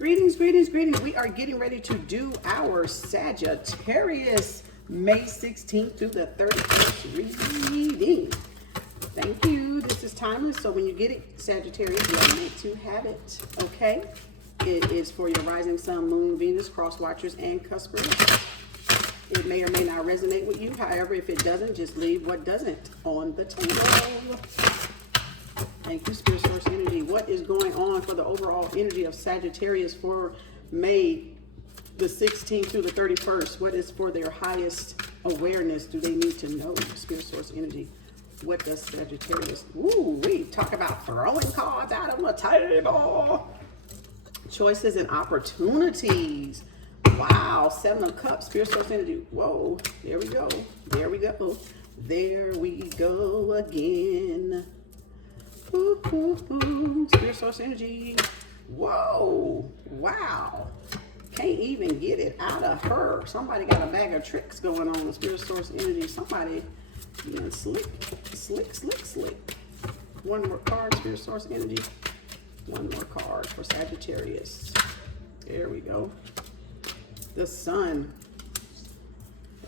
Greetings, greetings, greetings. We are getting ready to do our Sagittarius May 16th through the 31st reading. Thank you. This is timeless, so when you get it, Sagittarius, you are meant to have it, okay? It is for your rising sun, moon, Venus, cross watchers, and cuspers. It may or may not resonate with you. However, if it doesn't, just leave what doesn't on the table. Thank you, Spirit Source Energy. What is going on for the overall energy of Sagittarius for May the 16th through the 31st? What is for their highest awareness? Do they need to know? Spirit Source Energy. What does Sagittarius? Ooh, we talk about throwing cards out of the table. Choices and opportunities. Wow, Seven of Cups, Spirit Source Energy. Whoa, there we go. There we go. There we go again. Ooh, ooh, ooh. Spirit Source Energy. Whoa, wow. Can't even get it out of her. Somebody got a bag of tricks going on. Spirit Source Energy. Somebody being slick. One more card, Spirit Source Energy. One more card for Sagittarius. There we go. The Sun.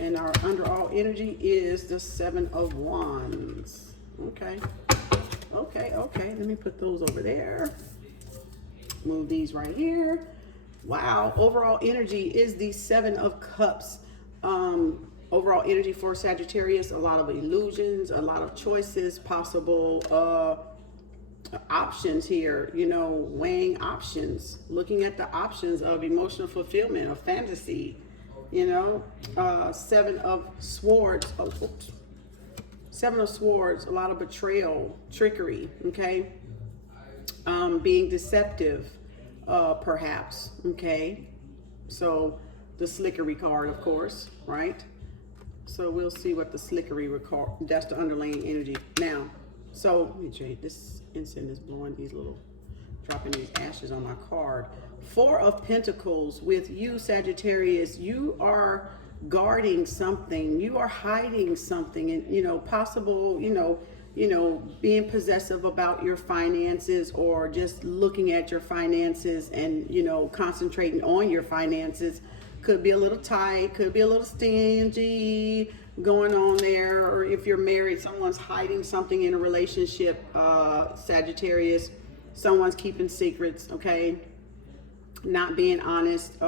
And our underall energy is the Seven of Wands. Okay. Okay. Let me put those over there. Move these right here. Wow. Overall energy is the Seven of Cups. Overall energy for Sagittarius, a lot of illusions, a lot of choices, possible options here, you know, weighing options, looking at the options of emotional fulfillment, of fantasy, you know, Seven of Swords. Seven of Swords, a lot of betrayal, trickery, okay? Being deceptive, perhaps, okay? So the slickery card, of course, right? So we'll see what the slickery card, that's the underlying energy. Now, so let me change this. Incense is blowing these little, dropping these ashes on my card. Four of Pentacles with you, Sagittarius. You are guarding something. You are hiding something, and you know, possible, you know, being possessive about your finances, or just looking at your finances and, you know, concentrating on your finances. Could be a little tight, could be a little stingy going on there, or if you're married, someone's hiding something in a relationship, Sagittarius. Someone's keeping secrets, okay? Not being honest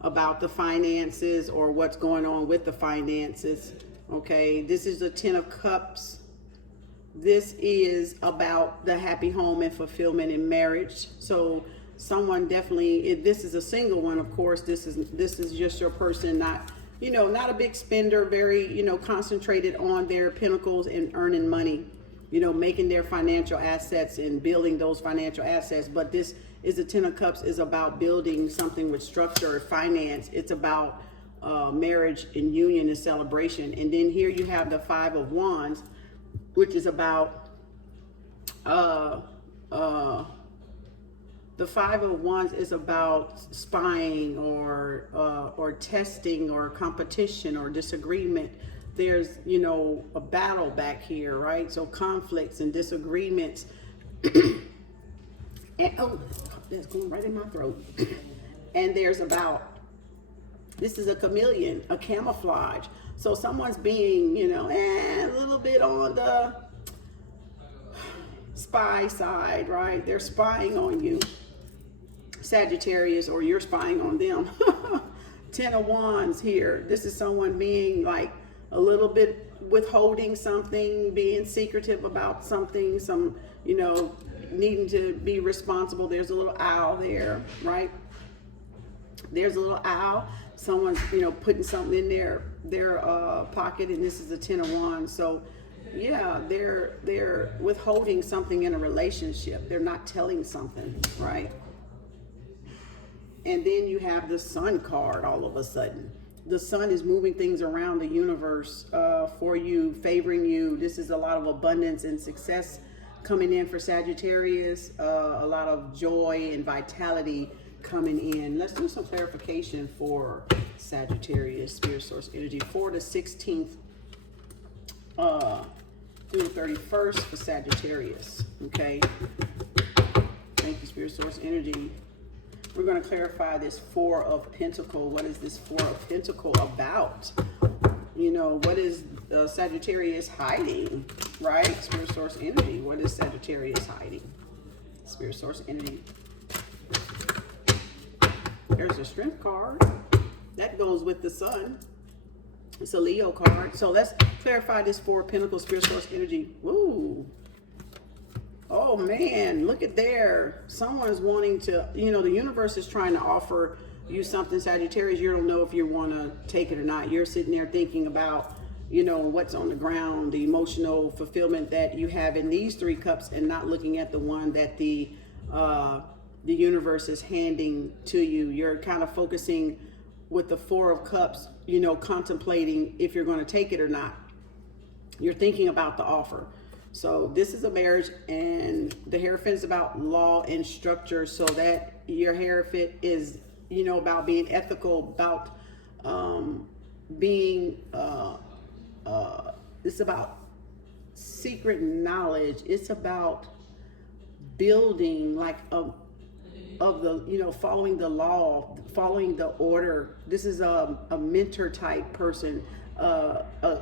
about the finances or what's going on with the finances, okay? This is the Ten of Cups. This is about the happy home and fulfillment in marriage. So someone definitely, if this is a single one, of course, this is just your person, not, you know, not a big spender, very, you know, concentrated on their pinnacles and earning money, you know, making their financial assets and building those financial assets. But this is the Ten of Cups, is about building something with structure, finance. It's about marriage and union and celebration. And then here you have the Five of Wands, which is about the Five of Wands is about spying or testing or competition or disagreement. There's, you know, a battle back here, right? So conflicts and disagreements. And oh, that's going right in my throat. And there's about, this is a chameleon, a camouflage. So someone's being, you know, a little bit on the spy side, right? They're spying on you, Sagittarius, or you're spying on them. Ten of Wands here. This is someone being like a little bit withholding something, being secretive about something, some, you know, needing to be responsible. There's a little owl there, right? There's a little owl. Someone's, you know, putting something in their pocket, and this is the Ten of Wands. So yeah, they're withholding something in a relationship. They're not telling something, right? And then you have the Sun card all of a sudden. The Sun is moving things around the universe for you, favoring you. This is a lot of abundance and success coming in for Sagittarius. A lot of joy and vitality coming in. Let's do some clarification for Sagittarius, Spirit Source Energy, for the 16th through the 31st for Sagittarius, okay? Thank you, Spirit Source Energy. We're going to clarify this Four of Pentacles. What is this Four of Pentacles about? You know, what is Sagittarius hiding, right? Spirit source energy. What is Sagittarius hiding? Spirit source energy. There's a Strength card. That goes with the Sun. It's a Leo card. So let's clarify this Four of Pentacles, Spirit source energy. Woo. Oh man, look at there. Someone's wanting to, you know, the universe is trying to offer you something, Sagittarius. You don't know if you want to take it or not. You're sitting there thinking about, you know, what's on the ground, the emotional fulfillment that you have in these three cups, and not looking at the one that the universe is handing to you. You're kind of focusing with the Four of Cups, you know, contemplating if you're going to take it or not. You're thinking about the offer. So this is a marriage, and the Hierophant is about law and structure, so that your Hierophant is, you know, about being ethical, about being, it's about secret knowledge. It's about building like of the, you know, following the law, following the order. This is a mentor type person.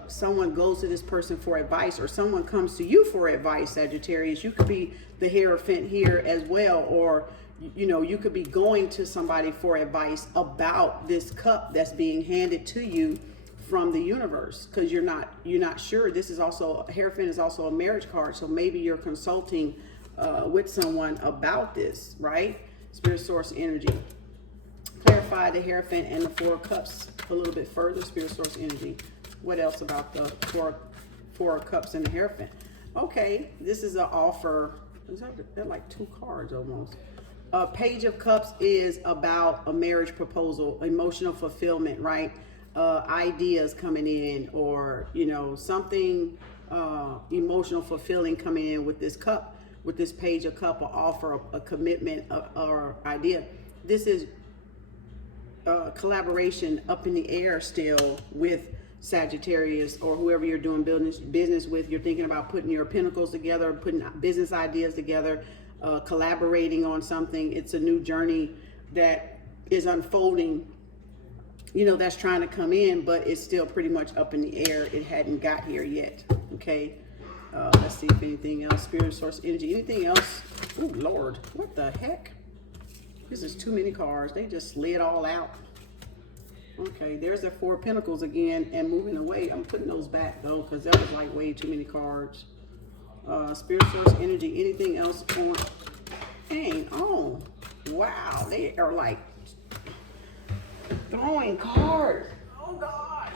Someone goes to this person for advice, or someone comes to you for advice, Sagittarius. You could be the Hierophant here as well, or, you know, you could be going to somebody for advice about this cup that's being handed to you from the universe, because you're not sure. This is also, Hierophant is also a marriage card, so maybe you're consulting with someone about this, right? Spirit source energy. Clarify the Hierophant and the Four of Cups a little bit further, Spirit source energy. What else about the Four of Cups and the Hierophant? Okay, this is an offer. They're like two cards almost. Page of Cups is about a marriage proposal, emotional fulfillment, right? Ideas coming in, or, you know, something emotional fulfilling coming in with this cup, with this Page of Cup, or offer, a commitment, or idea. This is collaboration up in the air still with Sagittarius, or whoever you're doing business with. You're thinking about putting your pentacles together, putting business ideas together, collaborating on something. It's a new journey that is unfolding, you know, that's trying to come in, but it's still pretty much up in the air. It hadn't got here yet. Okay. Let's see if anything else. Spirit source energy. Anything else? Oh Lord, what the heck? This is too many cards. They just slid all out. Okay, there's the Four of Pentacles again, and moving away. I'm putting those back though, because that was like way too many cards. Spirit source energy. Anything else on? Hang on. Wow, they are like throwing cards. Oh God.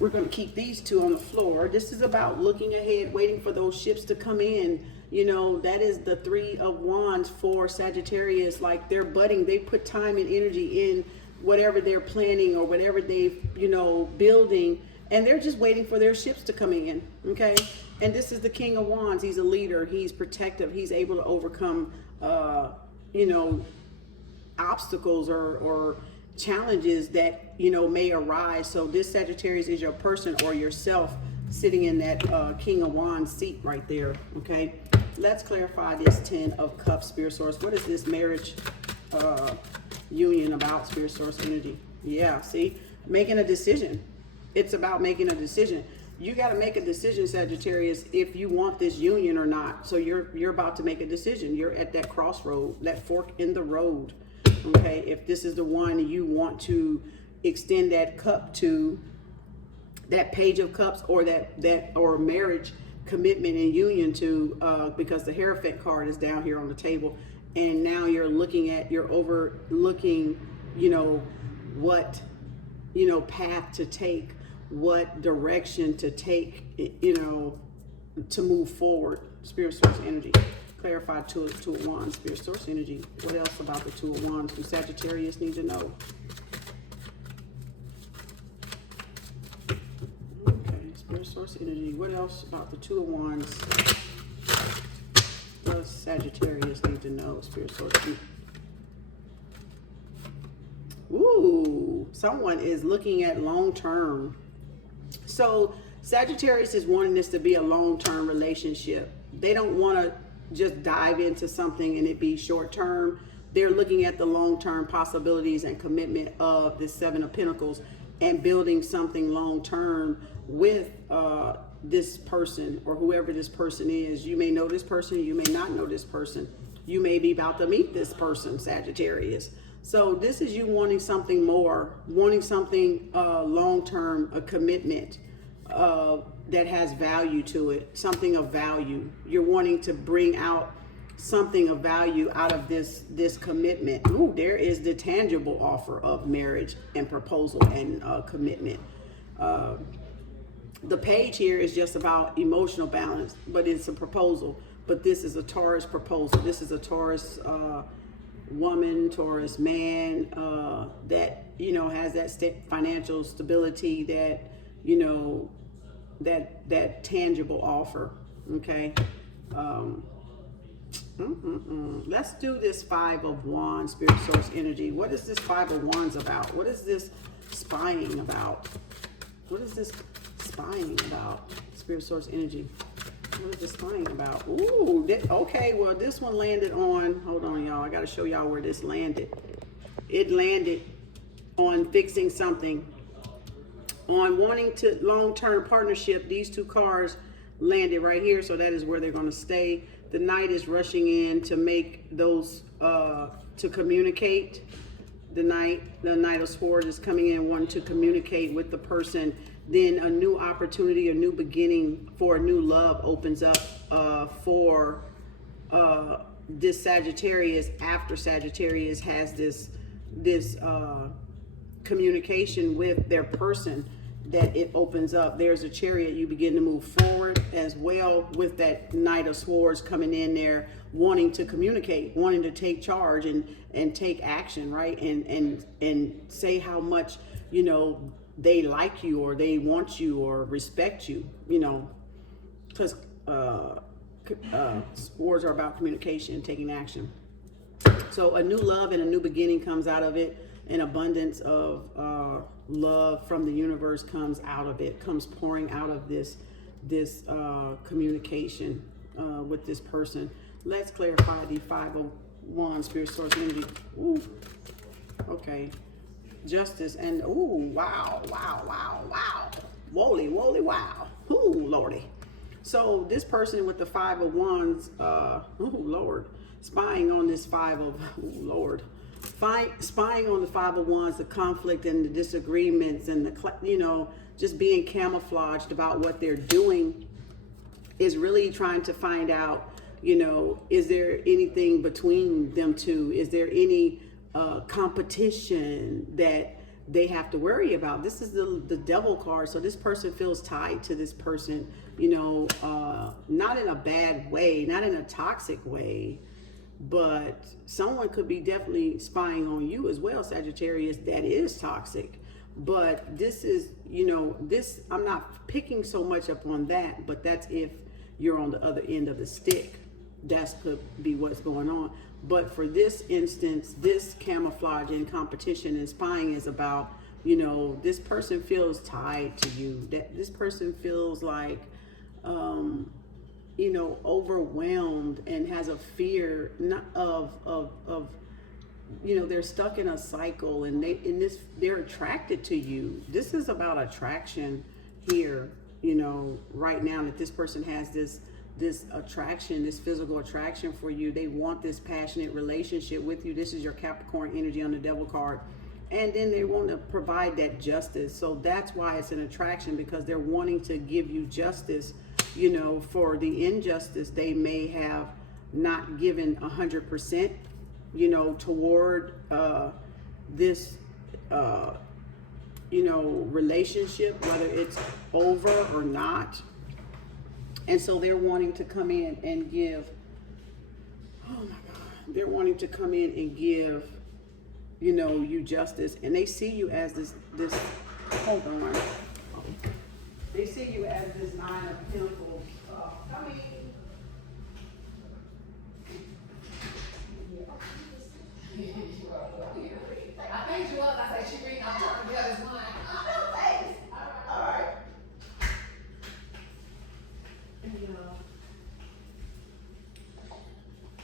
We're going to keep these two on the floor. This is about looking ahead, waiting for those ships to come in. You know, that is the Three of Wands for Sagittarius. Like, they're budding. They put time and energy in whatever they're planning or whatever they've, you know, building. And they're just waiting for their ships to come in. Okay. And this is the King of Wands. He's a leader. He's protective. He's able to overcome, you know, obstacles or challenges that, you know, may arise. So this Sagittarius is your person or yourself sitting in that King of Wands seat right there. Okay, let's clarify this Ten of Cups, Spirit source. What is this marriage union about, Spirit source energy? Yeah, see, making a decision. It's about making a decision. You got to make a decision, Sagittarius, if you want this union or not. So you're about to make a decision. You're at that crossroad, that fork in the road. Okay, if this is the one you want to extend that cup to, that Page of Cups, or that or marriage commitment and union to, because the Hierophant card is down here on the table, and now you're overlooking, you know, what, you know, path to take, what direction to take, you know, to move forward. Spirit source energy. Clarify Two of Wands, Spirit source energy. What else about the Two of Wands do Sagittarius need to know? Okay, Spirit source energy. What else about the Two of Wands does Sagittarius need to know? Spirit source energy. Ooh, someone is looking at long term. So Sagittarius is wanting this to be a long-term relationship. They don't want to just dive into something and it be short term. they're looking at the long-term possibilities and commitment of this Seven of Pentacles and building something long-term with this person or whoever this person is. You may know this person, you may not know this person. You may be about to meet this person, Sagittarius. So this is you wanting something more, wanting something long-term, a commitment that has value to it, something of value. You're wanting to bring out something of value out of this commitment. Ooh, there is the tangible offer of marriage and proposal and commitment. The page here is just about emotional balance, but it's a proposal. But this is a Taurus proposal. This is a Taurus woman, Taurus man that, you know, has that financial stability, that, you know, that tangible offer. Okay. Let's do this Five of Wands, Spirit Source Energy. What is this Five of Wands about? What is this spying about? What is this spying about, Spirit Source Energy? What is this spying about? Ooh, okay, well, this one landed on, hold on, y'all. I got to show y'all where this landed. It landed on fixing something, on wanting to long-term partnership. These two cards landed right here, so that is where they're going to stay. The Knight is rushing in to make those, to communicate. The Knight of Swords is coming in wanting to communicate with the person. Then a new opportunity, a new beginning for a new love opens up for this Sagittarius, after Sagittarius has this communication with their person, that it opens up. There's a Chariot. You begin to move forward as well with that Knight of Swords coming in there, wanting to communicate, wanting to take charge and take action, right? And say how much, you know, they like you or they want you or respect you, you know, because swords are about communication, taking action. So a new love and a new beginning comes out of it. An abundance of love from the universe comes out of it, comes pouring out of this communication with this person. Let's clarify the 501 Spirit Source Energy. Ooh, okay. Justice and ooh, wow. Wholy, wow. Ooh, Lordy. So this person with the 5 of Wands, ooh, Lord, spying on this 5 of, ooh, Lord. Spying on the 5 of Wands, the conflict and the disagreements and the, you know, just being camouflaged about what they're doing, is really trying to find out, you know, is there anything between them two? Is there any competition that they have to worry about? This is the Devil card. So this person feels tied to this person, you know, not in a bad way, not in a toxic way, but someone could be definitely spying on you as well, Sagittarius, that is toxic. But this is, you know, this, I'm not picking so much up on that, but that's if you're on the other end of the stick. That could be what's going on. But for this instance, this camouflage and competition and spying is about, you know, this person feels tied to you. That this person feels like, you know, overwhelmed and has a fear of you know, they're stuck in a cycle and they're attracted to you. This is about attraction here, you know, right now, that this person has this attraction, this physical attraction for you. They want this passionate relationship with you. This is your Capricorn energy on the Devil card. And then they want to provide that justice. So that's why it's an attraction, because they're wanting to give you justice, you know, for the injustice they may have not given 100%, you know, toward this, you know, relationship, whether it's over or not. And so they're wanting to come in and give, oh my God, they're wanting to come in and give, you know, you justice. And they see you as this, hold on. They see you as this 9 of Pentacles coming. I think you was. I said she reading. I'm trying to get his mind. Thanks. All right.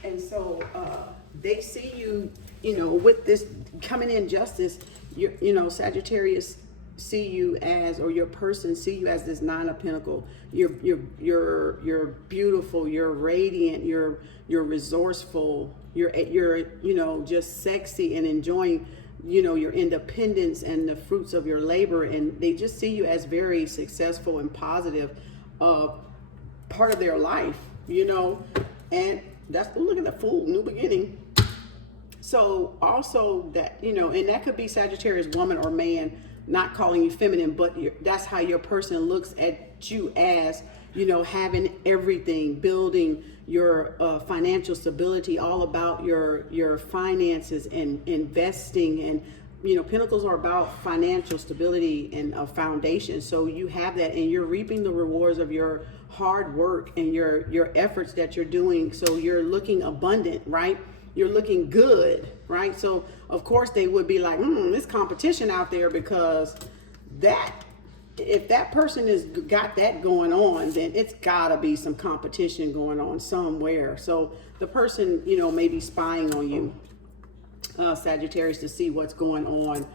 And so they see you, with this coming in justice, Sagittarius see you as, or your person see you as this Nine of Pentacles. You're beautiful, you're radiant, you're resourceful, you're just sexy and enjoying, your independence and the fruits of your labor. And they just see you as very successful and positive, part of their life, and that's, look at the Fool, new beginning. So also that, and that could be Sagittarius woman or man, not calling you feminine, but that's how your person looks at you as, having everything, building your financial stability, all about your finances and investing. And, Pentacles are about financial stability and a foundation. So you have that, and you're reaping the rewards of your hard work and your efforts that you're doing. So you're looking abundant, right? You're looking good, right? So of course they would be like, this competition out there, because if that person has got that going on, then it's gotta be some competition going on somewhere. So the person, may be spying on you, Sagittarius, to see what's going on,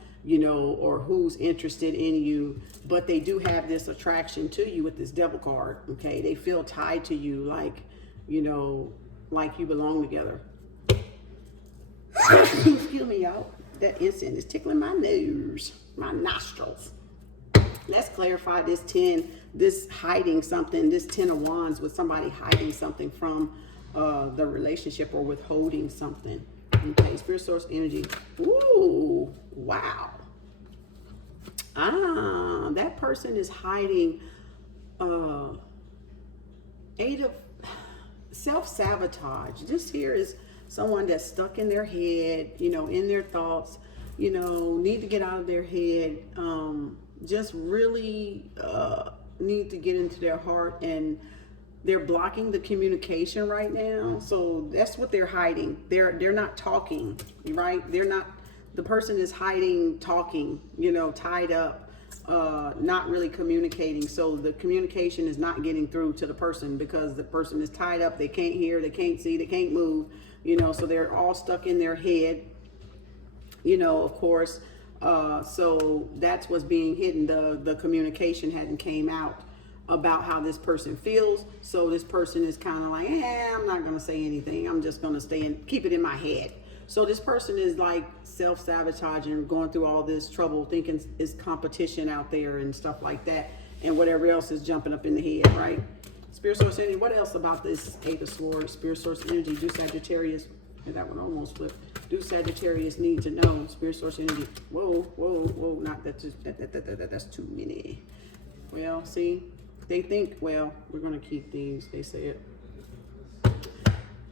or who's interested in you. But they do have this attraction to you with this Devil card, okay? They feel tied to you, like you belong together. Excuse me, y'all. That incense is tickling my nose, my nostrils. Let's clarify this 10, this hiding something, this 10 of Wands, with somebody hiding something from the relationship or withholding something. Okay, Spirit Source energy. Ooh, wow. That person is hiding 8 of self-sabotage. This here is someone that's stuck in their head, in their thoughts, need to get out of their head, just really need to get into their heart, and they're blocking the communication right now. So that's what they're hiding. They're not talking, right? The person is hiding, talking, tied up, not really communicating. So the communication is not getting through to the person because the person is tied up. They can't hear, they can't see, they can't move. So they're all stuck in their head, of course. So that's what's being hidden. The communication hadn't came out about how this person feels. So this person is kind of like, I'm not going to say anything. I'm just going to keep it in my head. So this person is like self-sabotaging, going through all this trouble, thinking it's competition out there and stuff like that. And whatever else is jumping up in the head, right? Spirit Source energy. What else about this 8 of Swords? Spirit Source energy. Do Sagittarius, and that one almost flipped. Do Sagittarius need to know? Spirit Source energy. Whoa. Not that. That's too many. Well, see, they think, well, we're going to keep these. They say it.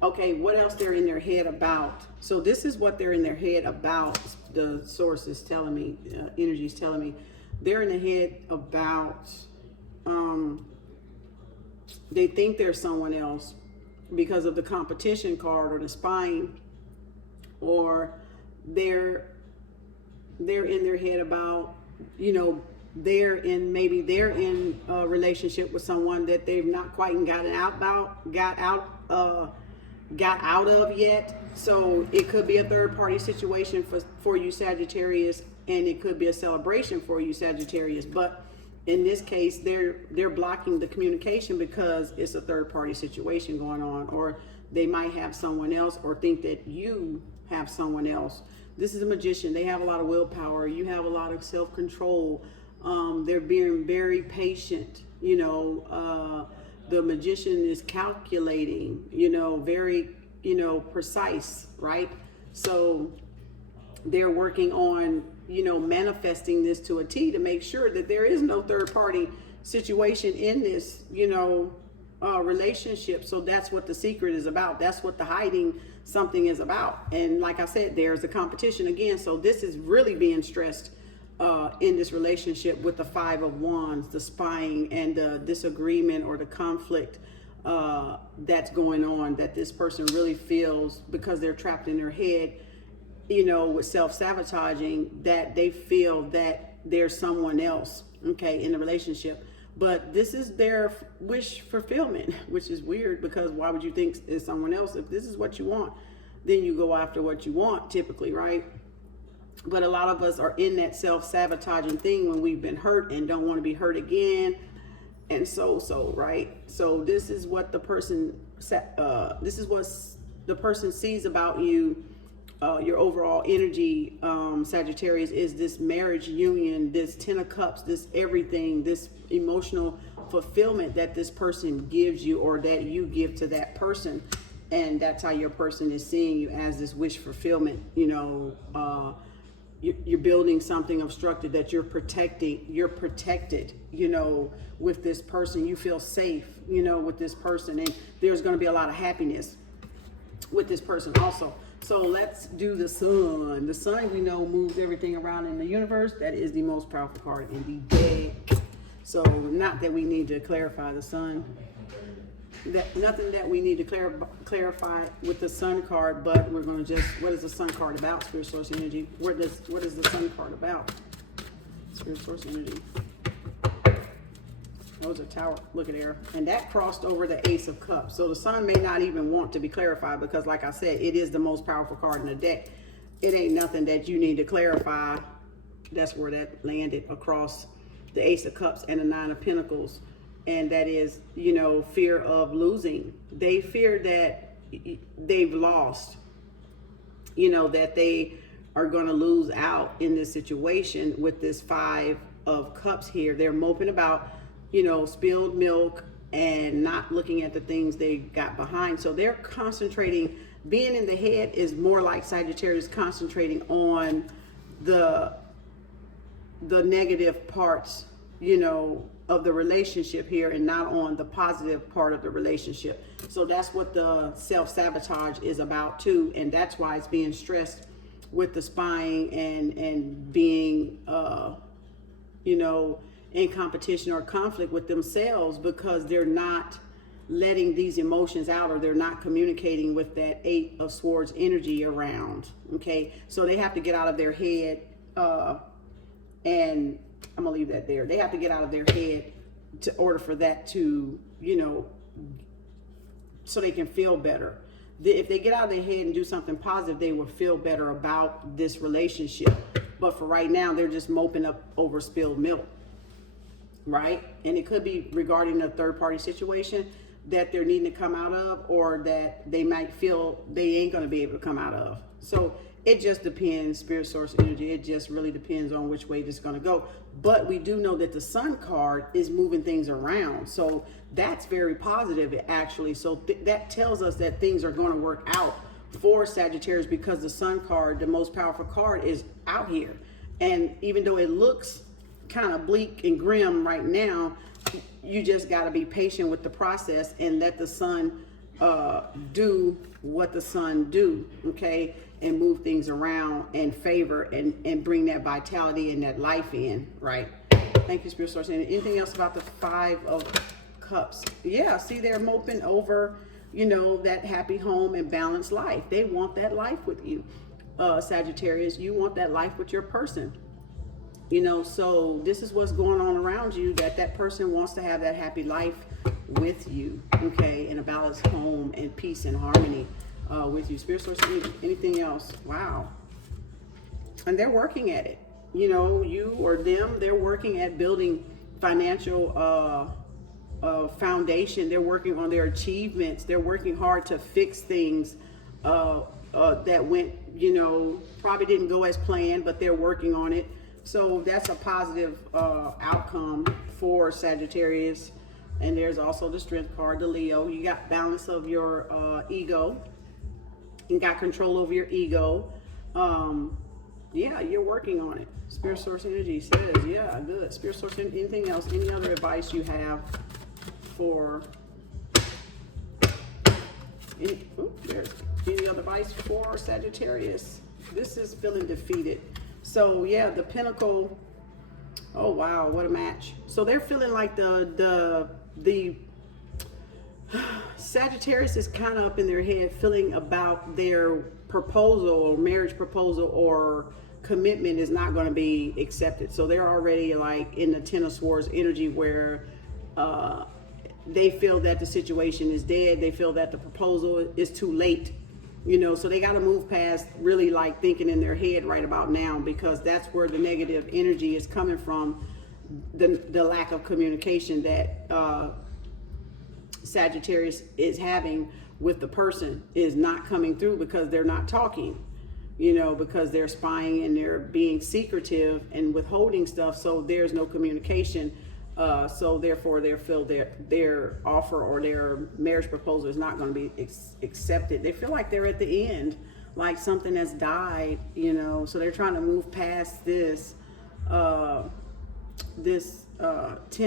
Okay, what else they're in their head about? So this is what they're in their head about. The source is telling me, energy is telling me. They're in the head about, they think they're someone else because of the competition card or the spying, or they're in their head about, they're in a relationship with someone that they've not quite got out of yet. So it could be a third party situation for you, Sagittarius, and it could be a celebration for you, Sagittarius. But in this case, they're blocking the communication because it's a third party situation going on, or they might have someone else or think that you have someone else. This is a magician. They have a lot of willpower. You have a lot of self-control. They're being very patient. The magician is calculating, very, precise, right? So they're working on, manifesting this to a T to make sure that there is no third party situation in this, relationship. So that's what the secret is about. That's what the hiding something is about. And like I said, there's a competition again. So this is really being stressed in this relationship with the 5 of Wands, the spying and the disagreement or the conflict that's going on, that this person really feels because they're trapped in their head, with self-sabotaging, that they feel that there's someone else, okay, in the relationship. But this is their wish fulfillment, which is weird because why would you think it's someone else if this is what you want? then you go after what you want typically, right? But a lot of us are in that self-sabotaging thing when we've been hurt and don't want to be hurt again. And right? So this is what the person, sees about you, your overall energy, Sagittarius, is this marriage union, this 10 of cups, this everything, this emotional fulfillment that this person gives you or that you give to that person. And that's how your person is seeing you, as this wish fulfillment. You're building something of structure that you're protecting. You're protected, with this person. You feel safe, with this person. And there's going to be a lot of happiness with this person also. So let's do the sun. The sun, we know, moves everything around in the universe. That is the most powerful card in the deck. So not that we need to clarify the sun. Nothing that we need to clarify with the sun card, but we're going to just, what is the sun card about, Spirit Source Energy? What is the sun card about, Spirit Source Energy? That was a tower, look at there. And that crossed over the Ace of Cups. So the sun may not even want to be clarified because, like I said, it is the most powerful card in the deck. It ain't nothing that you need to clarify. That's where that landed, across the Ace of Cups and the Nine of Pentacles. And that is, fear of losing. They fear that they've lost, that they are going to lose out in this situation with this Five of Cups here. They're moping about, spilled milk and not looking at the things they got behind. So they're concentrating. Being in the head is more like Sagittarius concentrating on the negative parts, of the relationship here, and not on the positive part of the relationship. So that's what the self-sabotage is about too. And that's why it's being stressed with the spying and being, in competition or conflict with themselves, because they're not letting these emotions out, or they're not communicating with that Eight of Swords energy around. Okay. So they have to get out of their head, and I'm gonna leave that there. They have to get out of their head to order for that to, so they can feel better. If they get out of their head and do something positive, they will feel better about this relationship. But for right now, they're just moping up over spilled milk, right? And it could be regarding a third party situation that they're needing to come out of, or that they might feel they ain't gonna be able to come out of. So it just depends, Spirit Source Energy. It just really depends on which way this is going to go. But we do know that the Sun card is moving things around. So that's very positive, actually. So that tells us that things are going to work out for Sagittarius, because the Sun card, the most powerful card, is out here. And even though it looks kind of bleak and grim right now, you just got to be patient with the process and let the Sun do what the Sun do, okay? And move things around and favor and bring that vitality and that life in, right? Thank you, Spirit Source. Anything else about the Five of Cups? Yeah, see, they're moping over, that happy home and balanced life. They want that life with you, Sagittarius. You want that life with your person. So this is what's going on around you, that person wants to have that happy life with you, okay? In a balanced home and peace and harmony. With you, Spirit Source. Anything else? Wow. And they're working at it. You or them, they're working at building financial foundation. They're working on their achievements. They're working hard to fix things that went, probably didn't go as planned, but they're working on it. So that's a positive outcome for Sagittarius. And there's also the Strength card, the Leo. You got balance of your ego. You got control over your ego. Yeah, you're working on it. Spirit Source Energy says, yeah, good. Spirit Source, anything else? Any other advice you have for any other advice for Sagittarius? This is feeling defeated. So yeah, the Pentacle. Oh wow, what a match. So they're feeling like the Sagittarius is kind of up in their head, feeling about their proposal or marriage proposal or commitment is not going to be accepted. So they're already like in the Ten of Swords energy, where they feel that the situation is dead. They feel that the proposal is too late. You know, so they got to move past really like thinking in their head right about now, because that's where the negative energy is coming from. The lack of communication that Sagittarius is having with the person is not coming through, because they're not talking, you know, because they're spying and they're being secretive and withholding stuff. So there's no communication. So therefore they feel their offer or their marriage proposal is not going to be accepted. They feel like they're at the end, like something has died, you know. So they're trying to move past this Ten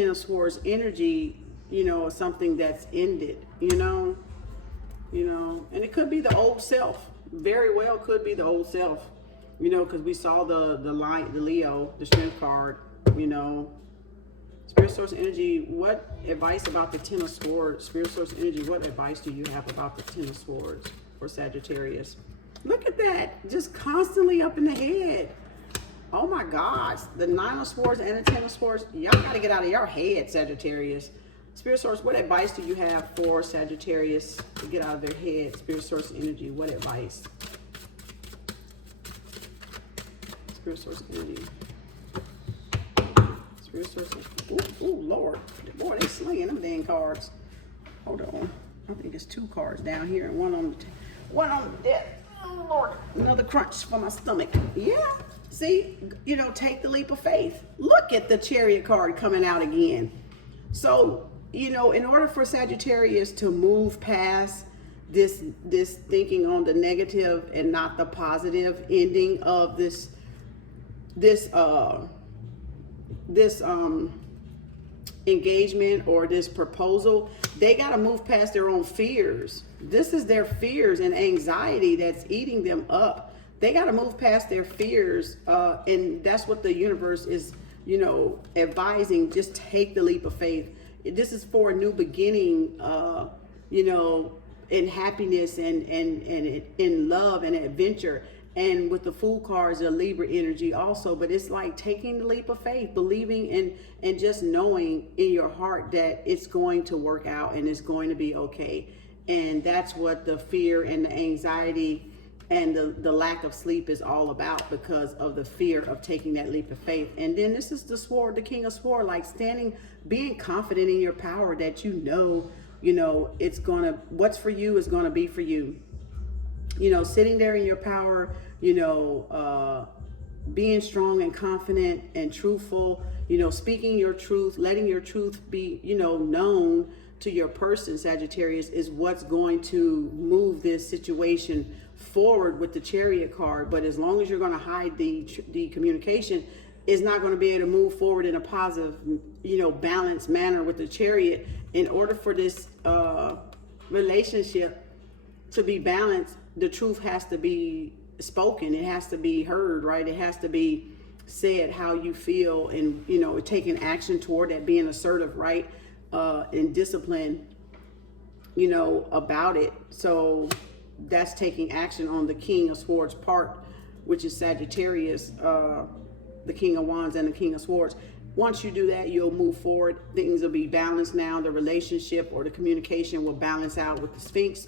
of Swords energy, you know, something that's ended, you know, and it could be the old self. Very well could be the old self, you know, because we saw the light, the Leo, the Strength card, you know. Spirit Source Energy, what advice about the Ten of Swords? Spirit Source Energy, what advice do you have about the Ten of Swords for Sagittarius? Look at that, just constantly up in the head. Oh my gosh, the Nine of Swords and the Ten of Swords. Y'all got to get out of your head, Sagittarius. Spirit Source, what advice do you have for Sagittarius to get out of their head? Spirit Source Energy, what advice? Spirit Source Energy. Spirit Source Energy. Ooh, Lord. Boy, they slinging them dang cards. Hold on. I think it's 2 cards down here and one on the desk. Oh, Lord. Another crunch for my stomach. Yeah. See, you know, take the leap of faith. Look at the Chariot card coming out again. So, you know, in order for Sagittarius to move past this thinking on the negative and not the positive ending of this engagement or this proposal, they got to move past their own fears. This is their fears and anxiety that's eating them up. They got to move past their fears, and that's what the universe is, you know, advising. Just take the leap of faith. This is for a new beginning, you know, in happiness and in love and adventure. And with the Fool cards, a Libra energy also. But it's like taking the leap of faith, believing and just knowing in your heart that it's going to work out and it's going to be okay. And that's what the fear and the anxiety and the lack of sleep is all about, because of the fear of taking that leap of faith. And then this is the sword, the King of Swords, like standing, being confident in your power, that you know, it's gonna, what's for you is gonna be for you. You know, sitting there in your power, you know, being strong and confident and truthful, you know, speaking your truth, letting your truth be, you know, known to your person, Sagittarius, is what's going to move this situation forward with the Chariot card. But as long as you're going to hide the communication, is not going to be able to move forward in a positive, you know, balanced manner with the Chariot. In order for this relationship to be balanced, the truth has to be spoken. It has to be heard, right? It has to be said how you feel, and, you know, taking action toward that, being assertive, right? And discipline, you know, about it. So that's taking action on the King of Swords part, which is Sagittarius, the King of Wands and the King of Swords. Once you do that, you'll move forward. Things will be balanced now. The relationship or the communication will balance out with the Sphinx,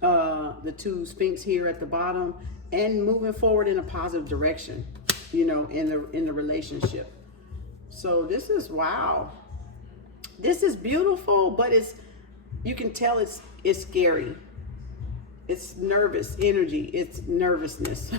the 2 Sphinx here at the bottom, and moving forward in a positive direction, you know, in the relationship. So this is, wow. This is beautiful, but you can tell it's scary. It's nervous energy. It's nervousness.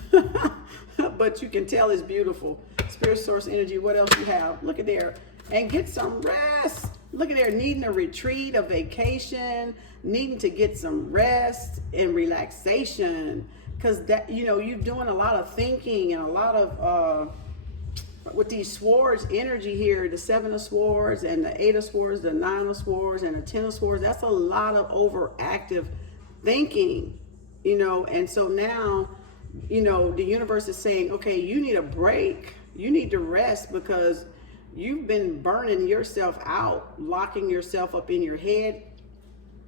But you can tell it's beautiful. Spirit Source Energy, what else you have? Look at there. And get some rest. Look at there, needing a retreat, a vacation, needing to get some rest and relaxation. Because that, you know, you're doing a lot of thinking and a lot of with these swords energy here, the 7 of Swords and the 8 of Swords, the 9 of Swords and the 10 of Swords. That's a lot of overactive thinking, you know. And so now, you know, the universe is saying, okay, you need a break. You need to rest, because you've been burning yourself out, locking yourself up in your head.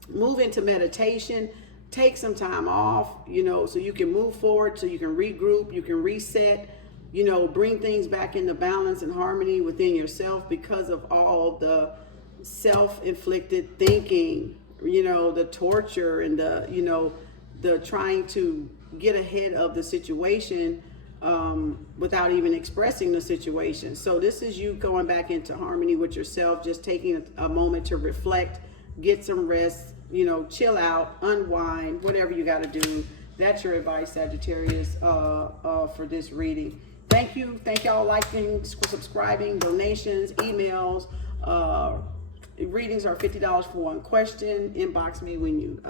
Move into meditation. Take some time off, you know, so you can move forward, so you can regroup, you can reset, you know, bring things back into balance and harmony within yourself, because of all the self-inflicted thinking, you know, the torture and the, you know, the trying to get ahead of the situation without even expressing the situation. So this is you going back into harmony with yourself, just taking a moment to reflect, get some rest, you know, chill out, unwind, whatever you got to do. That's your advice, Sagittarius, for this reading. Thank you. Thank y'all liking, subscribing, donations, emails. Readings are $50 for one question. Inbox me when you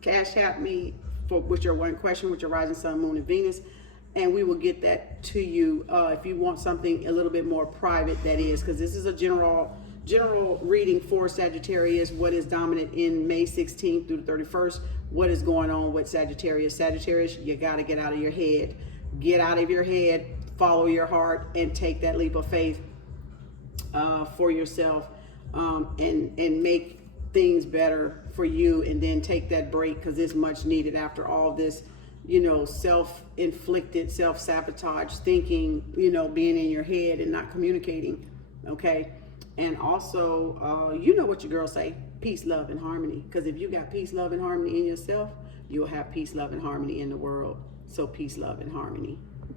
cash app me with your one question with your rising sun, moon, and Venus, and we will get that to you. If you want something a little bit more private, that is, because this is a general reading for Sagittarius. What is dominant in May 16th through the 31st? What is going on with Sagittarius? Sagittarius, you got to get out of your head. Get out of your head, follow your heart, and take that leap of faith for yourself, and make things better for you, and then take that break, because it's much needed after all this, you know, self-inflicted, self-sabotage thinking, you know, being in your head and not communicating. Okay. And also, you know what your girls say, peace, love, and harmony. Because if you got peace, love, and harmony in yourself, you'll have peace, love, and harmony in the world. So peace, love, and harmony.